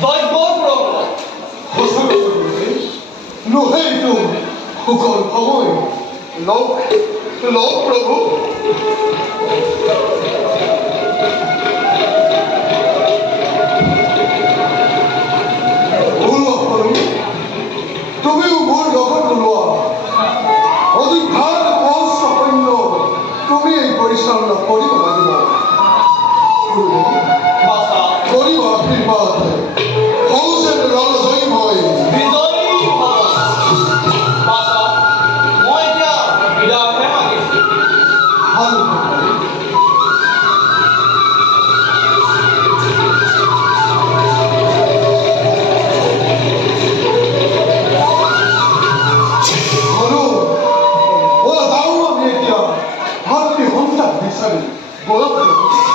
Doi borro. Cosa lo vedo con voi. Lo provo. তুমি মোৰ লগত ওলোৱা অধিক ভাল কষ্ট সৈন্য তুমি এই পৰিচালনা কৰিব লাগিব Basta. কৰিব আশীৰ্বাদ সৌজেন ৰণজয়ী মই বিজয়ী ভৱ। Basta. মই এতিয়া বিদায়হে মাগিছোঁ। ভাল হলো ওলা যাওঁ আমি এতিয়া ভালকৈ সন্তান বিচাৰি গৌৰৱ